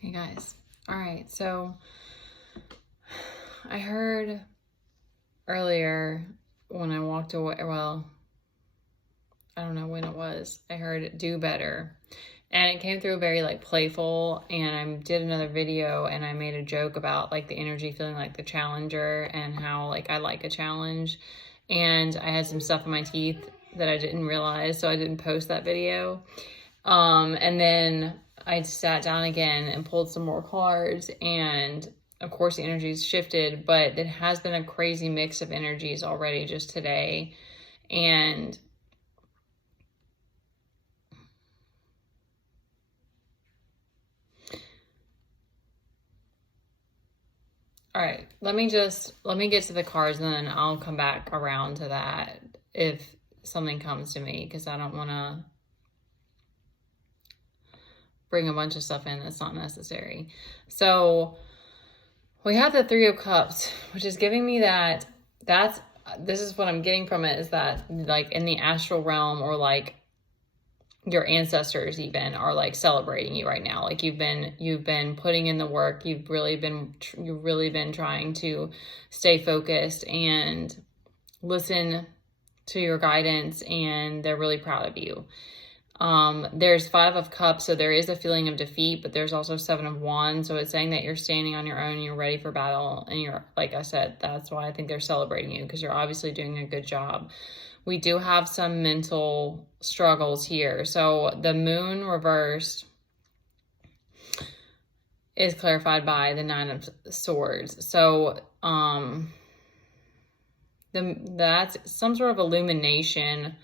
Hey guys. All right, so I heard earlier when I walked away, well, I don't know when it was, I heard do better. And it came through very like playful, and I did another video and I made a joke about like the energy feeling like the challenger and how like I like a challenge. And I had some stuff in my teeth that I didn't realize, so I didn't post that video. And then I sat down again and pulled some more cards, and of course the energy's shifted, but it has been a crazy mix of energies already just today. And all right, let me get to the cards and then I'll come back around to that if something comes to me, because I don't want to bring a bunch of stuff in that's not necessary. So we have the Three of Cups, which is giving me this is what I'm getting from it, is that like in the astral realm, or like your ancestors even are like celebrating you right now. Like you've been putting in the work. You've really been trying to stay focused and listen to your guidance, and they're really proud of you. There's Five of Cups, so there is a feeling of defeat, but there's also Seven of Wands, so it's saying that you're standing on your own, you're ready for battle, and you're, like I said, that's why I think they're celebrating you, because you're obviously doing a good job. We do have some mental struggles here. So the Moon reversed is clarified by the Nine of Swords. So that's some sort of illumination.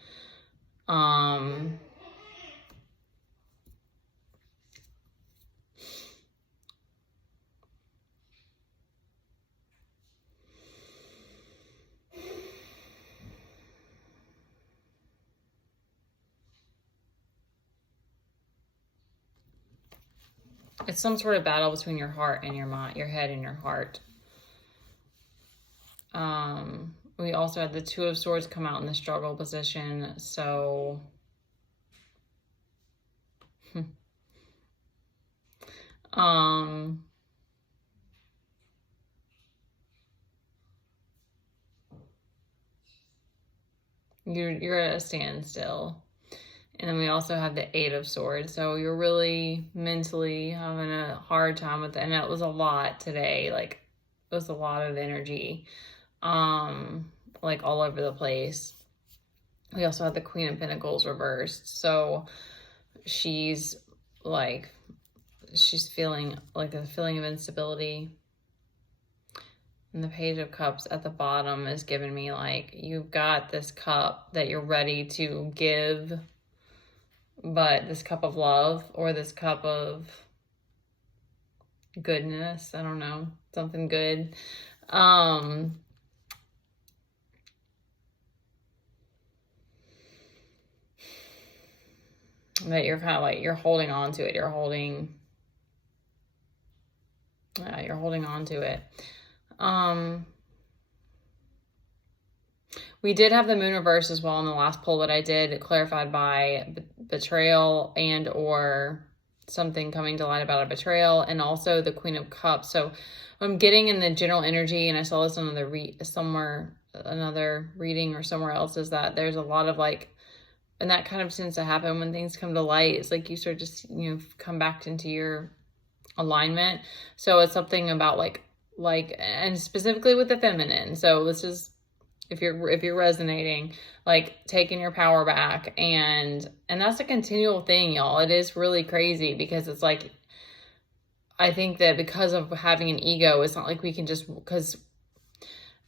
It's some sort of battle between your heart and your mind, your head and your heart. We also had the Two of Swords come out in the struggle position. So you're at a standstill. And then we also have the Eight of Swords. So you're really mentally having a hard time with it. And it was a lot today. Like, it was a lot of energy. Like all over the place. We also had the Queen of Pentacles reversed. So she's feeling like a feeling of instability. And the Page of Cups at the bottom is giving me like, you've got this cup that you're ready to give, but this cup of love, or this cup of goodness, I don't know, something good. That you're kind of like, you're holding on to it. You're holding on to it. We did have the Moon reverse as well in the last pull that I did, clarified by betrayal and or something coming to light about a betrayal, and also the Queen of Cups. So I'm getting in the general energy, and I saw this on another reading or somewhere else, is that there's a lot of like, and that kind of tends to happen when things come to light. It's like you start to, come back into your alignment. So it's something about like, and specifically with the feminine. So this is, if you're resonating, like taking your power back, and that's a continual thing, y'all. It is really crazy, because it's like, I think that because of having an ego, it's not like we can just, because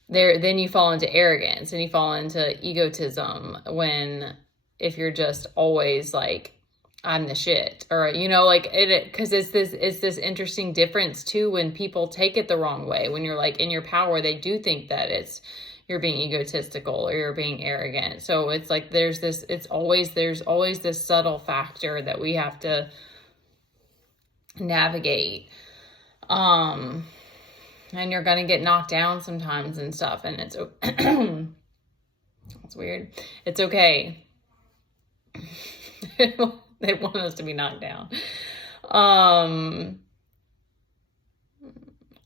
then you fall into arrogance and you fall into egotism, when if you're just always like, I'm the shit, or like it, because it's this interesting difference too, when people take it the wrong way. When you're like in your power, they do think that you're being egotistical or you're being arrogant. So it's like there's always this subtle factor that we have to navigate. And you're gonna get knocked down sometimes and stuff, and it's it's weird. It's okay. They want us to be knocked down.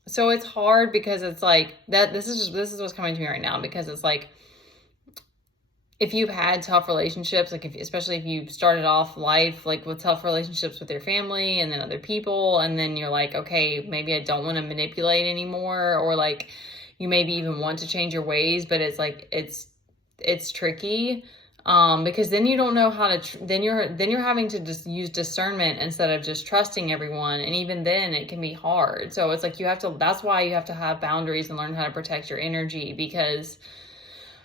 So it's hard because it's like that. This is what's coming to me right now, because it's like, if you've had tough relationships, like especially if you started off life like with tough relationships with your family and then other people, and then you're like, okay, maybe I don't want to manipulate anymore, or like you maybe even want to change your ways, but it's like it's tricky, because then you don't know how to then you're having to just use discernment instead of just trusting everyone, and even then it can be hard. So it's like that's why you have to have boundaries and learn how to protect your energy, because,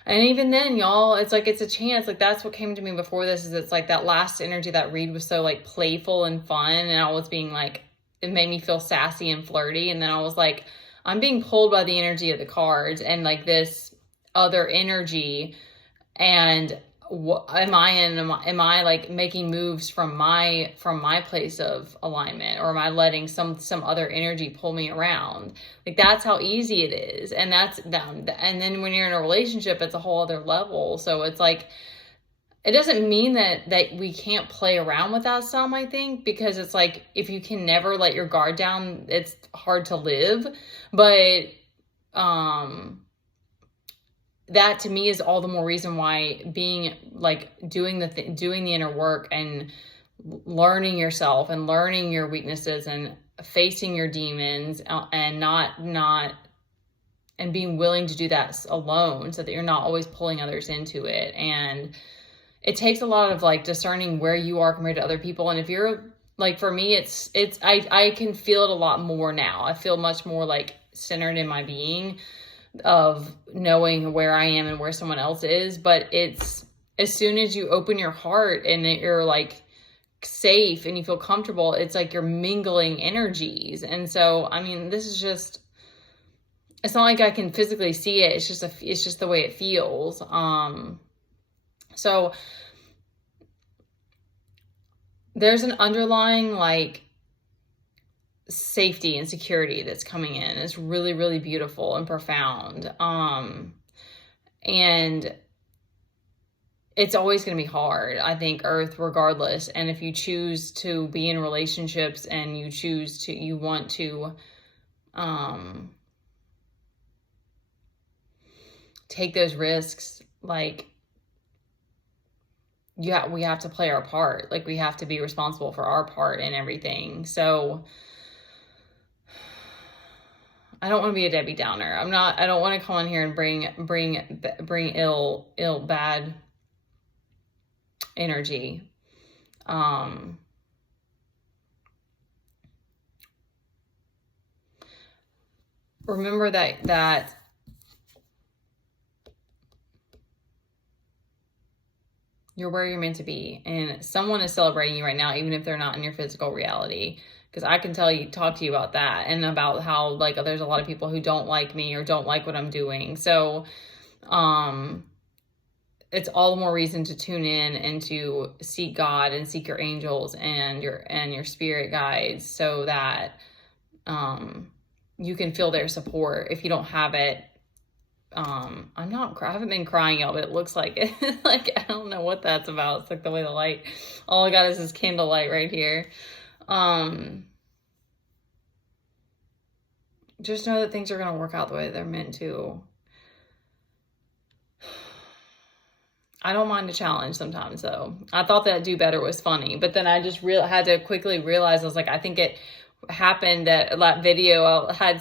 and even then, y'all, it's like, it's a chance. Like, that's what came to me before this, is it's like that last energy, that read was so like playful and fun. And I was being like, it made me feel sassy and flirty. And then I was like, I'm being pulled by the energy of the cards and like this other energy. And am I like making moves from my place of alignment, or am I letting some other energy pull me around? Like, that's how easy it is. And and then when you're in a relationship, it's a whole other level. So it's like, it doesn't mean that we can't play around with that some, I think, because it's like, if you can never let your guard down, it's hard to live. But that to me is all the more reason why being like doing the inner work and learning yourself and learning your weaknesses and facing your demons, and not and being willing to do that alone, so that you're not always pulling others into it. And it takes a lot of like discerning where you are compared to other people. And if you're like, for me, I can feel it a lot more now. I feel much more like centered in my being, of knowing where I am and where someone else is. But it's, as soon as you open your heart and you're like safe and you feel comfortable, it's like you're mingling energies. And so, I mean, this is just, it's not like I can physically see it. It's just the way it feels. So there's an underlying like safety and security that's coming in. It's really, really beautiful and profound. And it's always going to be hard, I think, Earth, regardless. And if you choose to be in relationships and you want to, take those risks, like, we have to play our part. Like, we have to be responsible for our part in everything. So I don't want to be a Debbie Downer. I don't want to come on here and bring bad energy. Remember that you're where you're meant to be, and someone is celebrating you right now, even if they're not in your physical reality. Because I can talk to you about that, and about how like there's a lot of people who don't like me or don't like what I'm doing. So, it's all the more reason to tune in and to seek God and seek your angels and your spirit guides, so that you can feel their support. If you don't have it, I haven't been crying yet, but it looks like it. Like, I don't know what that's about. It's like the way the light, all I got is this candlelight right here. Just know that things are going to work out the way they're meant to. I don't mind a challenge sometimes, though. I thought that Do Better was funny, but then I just had to quickly realize, I was like, I think it happened that video had,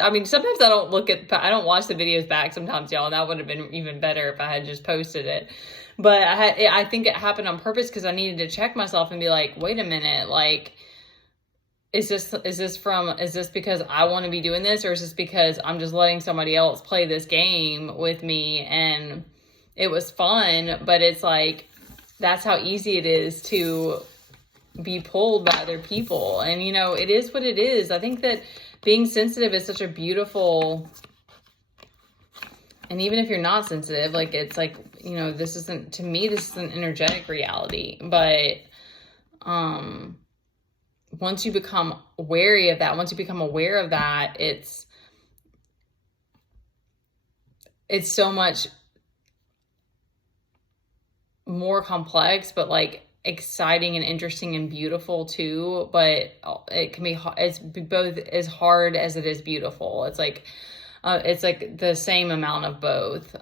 I mean, sometimes I don't watch the videos back sometimes, y'all. That would have been even better if I had just posted it. But I think it happened on purpose, because I needed to check myself and be like, wait a minute, like, is this because I want to be doing this, or is this because I'm just letting somebody else play this game with me? And it was fun, but it's like, that's how easy it is to be pulled by other people. And, it is what it is. I think that being sensitive is such a beautiful, and even if you're not sensitive, like, it's like, this isn't an energetic reality. But, once you become wary of that, once you become aware of that, it's so much more complex, but like, exciting and interesting and beautiful too, but it can be, it's both as hard as it is beautiful. It's like the same amount of both.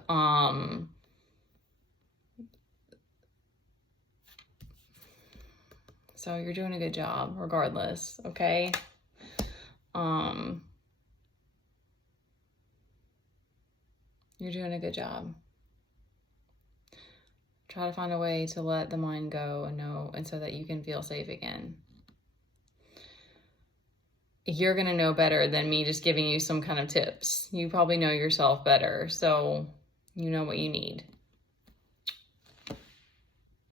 So you're doing a good job regardless, okay? You're doing a good job. Try to find a way to let the mind go and know, and so that you can feel safe again. You're going to know better than me just giving you some kind of tips. You probably know yourself better, so you know what you need.